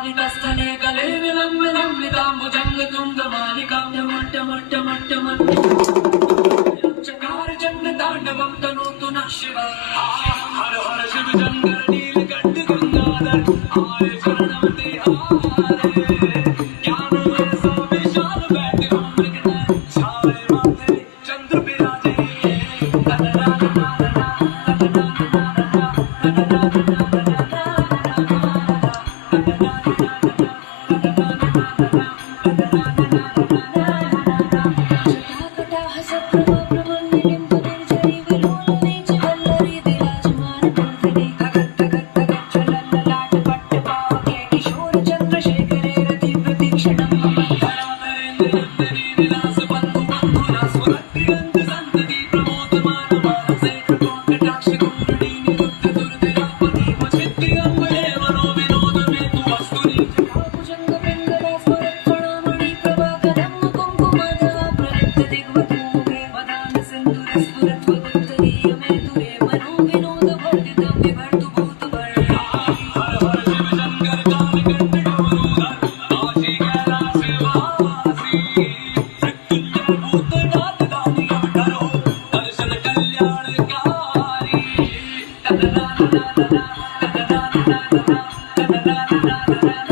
स्तने गले विलम्बितं चकार जन्म तांडवं तनोतु नः शिवा हर हर शिव शंकर नीलकंठ गंगाधर आए शरणवते हारे ज्ञान ऐसा विशाल बैठे अमृत छाए माथे चंद्र विराजे Gracias.